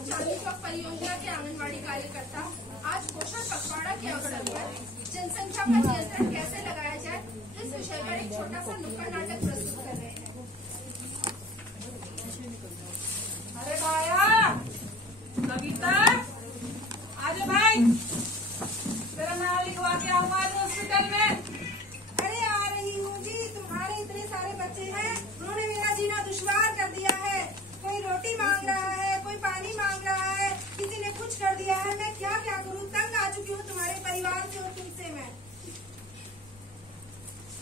चांदनी चौक परियोजना के आंगनबाड़ी कार्यकर्ता आज पोषण पखवाड़ा के अवसर पर जनसंख्या पर नियंत्रण कैसे लगाया जाए इस विषय पर एक छोटा सा नुक्कड़ नाटक प्रस्तुत कर रहे हैं। अरे भाया कविता आजा भाई, तेरा नाम लिखवा के आऊंगा आज हॉस्पिटल में। अरे आ रही हूँ जी, तुम्हारे इतने सारे बच्चे हैं, उन्होंने मेरा जीना दुश्वार कर दिया है। कोई रोटी मांग रहा है, कोई पानी मांग रहा है, किसी ने कुछ कर दिया है। मैं क्या क्या करूँ, तंग आ चुकी हूँ तुम्हारे परिवार से और तुमसे मैं।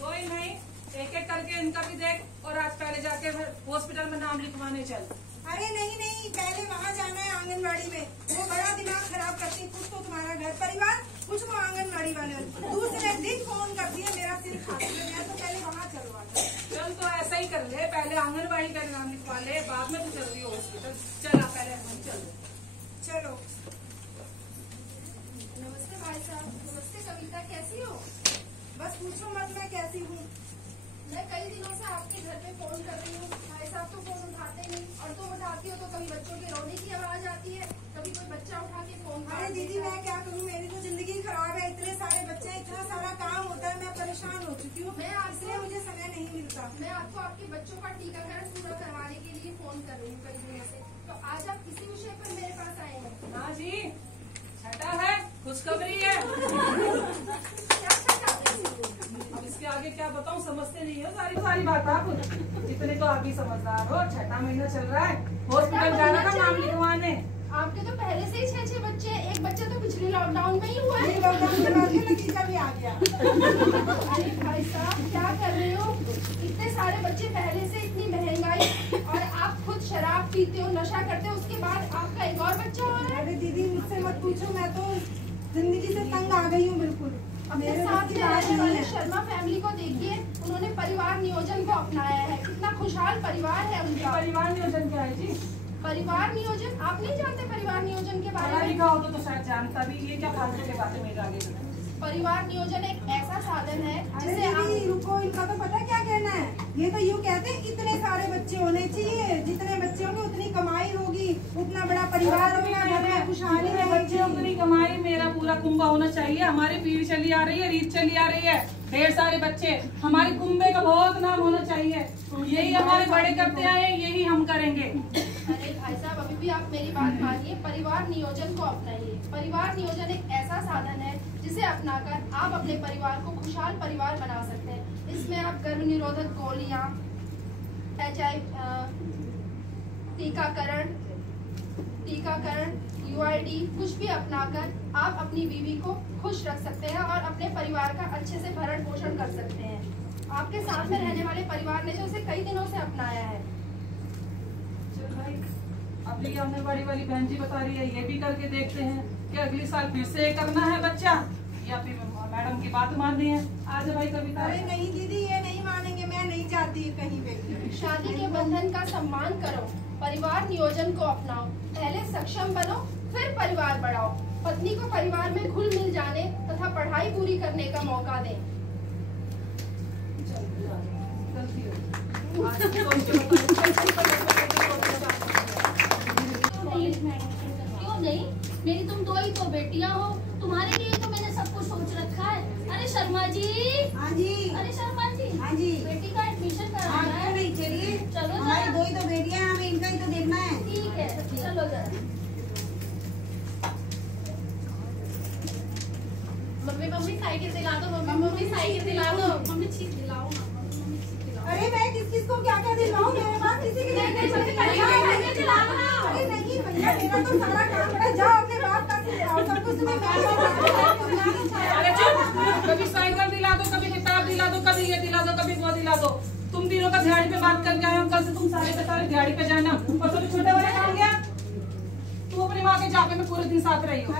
कोई नहीं, एक एक करके इनका भी देख और आज पहले जाके हॉस्पिटल में नाम लिखवाने चल। अरे नहीं नहीं, पहले वहाँ जाना है आंगनबाड़ी में। वो बड़ा दिमाग खराब करती, कुछ तो तुम्हारा घर परिवार, कुछ वो आंगनबाड़ी वाले। दूसरे दिन फोन करती है, मेरा सिर खाती है। मैं तो पहले वहाँ चलवा। चल तो ऐसा ही कर ले, पहले आंगनबाड़ी का नाम लिखवा ले, बाद में तू चल रही हो हॉस्पिटल। चला पहले हम चल। चलो। नमस्ते भाई साहब। नमस्ते कविता, कैसी हो? बस पूछो मत, मैं कैसी हूँ। मैं कई दिनों से आपके घर पे फोन कर रही हूँ, भाई साहब तो फोन उठाते नहीं, और तुम उठाती हो तो कभी बच्चों के रोने की आवाज आती है, कभी कोई बच्चा उठा के फोन। अरे दीदी मैं क्या करूँ, मेरी तो जिंदगी खराब है। इतने सारे बच्चे, इतना सारा काम होता है, मैं परेशान हो चुकी हूँ। इसलिए मुझे समय नहीं मिलता। मैं आपको आपके बच्चों का टीकाकरण पूरा करवाने के लिए फोन कर रही हूँ कई दिनों से। तो आज आप किसी विषय पर मेरे पास आए हैं? हाँ जी, छठा है, खुशखबरी है। क्या छठा? अब इसके आगे क्या बताऊँ, समझते नहीं हो सारी बात आप। इतने तो आप ही समझदार हो। छठा महीना चल रहा है, हॉस्पिटल जाना था नाम लिखवाने। आपके तो पहले से ही 6 बच्चे, एक बच्चा तो पिछले लॉकडाउन में ही हुआ है। लॉकडाउन के बाद में नतीजा भी आ गया। अरे भाई साहब क्या कर रहे हो, इतने सारे बच्चे, पहले से इतनी महंगाई, और आप खुद शराब पीते हो, नशा करते हो, उसके बाद आपका एक और बच्चा हो रहा है। अरे दीदी मुझसे मत पूछो, मैं तो जिंदगी से तंग आ गई हूँ बिल्कुल। अपने साथ में रहने वाले शर्मा फैमिली को देखिए, उन्होंने परिवार नियोजन को अपनाया है। कितना खुशहाल परिवार है उनका। परिवार नियोजन क्या है जी? परिवार नियोजन आप नहीं जानते? परिवार नियोजन के बारे में लिखा हो तो शायद जानता भी। ये क्या फालतू की बातें मेरे आगे? परिवार नियोजन एक ऐसा साधन है जिसे आप। रुको, इनका तो पता क्या कहना है। ये तो यूँ कहते हैं इतने सारे बच्चे होने चाहिए, जितने बच्चे होंगे उतनी कमाई होगी, उतना बड़ा परिवार होगा, घर में खुशहाली बच्चे उतनी कमाई, मेरा पूरा कुंभा होना चाहिए। हमारी पीढ़ी चली आ रही है, रीत चली आ रही है, ढेर सारे बच्चे, हमारे कुंभे का बहुत नाम होना चाहिए। यही हमारे बड़े करते आए, यही हम करेंगे। अरे भाई साहब अभी भी आप मेरी बात मानिए, परिवार नियोजन को अपनाइए। परिवार नियोजन एक ऐसा साधन है जिसे अपनाकर आप अपने परिवार को खुशहाल परिवार बना सकते हैं। इसमें आप गर्भ निरोधक गोलियां, HIV, टीकाकरण, UID कुछ भी अपनाकर आप अपनी बीवी को खुश रख सकते हैं और अपने परिवार का अच्छे से भरण पोषण कर सकते हैं। आपके साथ में रहने वाले परिवार ने जो उसे कई दिनों से अपनाया है। अब ये आंगनबाड़ी वाली बहन जी बता रही है, ये भी करके देखते हैं कि अगले साल फिर से करना है बच्चा, या फिर मैडम की बात माननी है। आज भाई कविता। अरे नहीं दीदी, ये नहीं मानेंगे, मैं नहीं जाती कहीं पे। शादी के बंधन का सम्मान करो, परिवार नियोजन को अपनाओ, पहले सक्षम बनो फिर परिवार बढ़ाओ। पत्नी को परिवार में घुल मिल जाने तथा पढ़ाई पूरी करने का मौका दें। क्यों नहीं, मेरी तुम दो ही तो बेटियां हो, तुम्हारे लिए तो मैंने सब कुछ सोच रखा है। अरे शर्मा जी। हाँ जी। अरे शर्मा जी। हाँ जी। बेटी का एडमिशन कराना है। नहीं चलिए, चलो हमारी दो ही तो बेटियां हैं, हमें इनका ही तो देखना है। ठीक है, चलो जरा। मम्मी साइकिल दिला दो, मम्मी साइकिल दिला दो, मम्मी चीज दिलाओ। अरे मैं किस को क्या क्या दिलाऊं, मेरे पास किसी की नहीं। अरे नहीं भैया, मेरा तो सारा काम है। जाओ अपने बाप का सिखाओ, सब कुछ तुम्हें मैं। अरे चुप, कभी साइकिल दिला दो, कभी किताब दिला दो, कभी ये दिला दो, कभी वो दिला दो। तुम तीनों का दिहाड़ी पे बात करके आए हो, कल से तुम सारे के सारे दिहाड़ी पे जाना। और तुम्हें छोटे वाले काम गया, तू अपनी माँ के जाके में पूरे दिन साथ रही हो।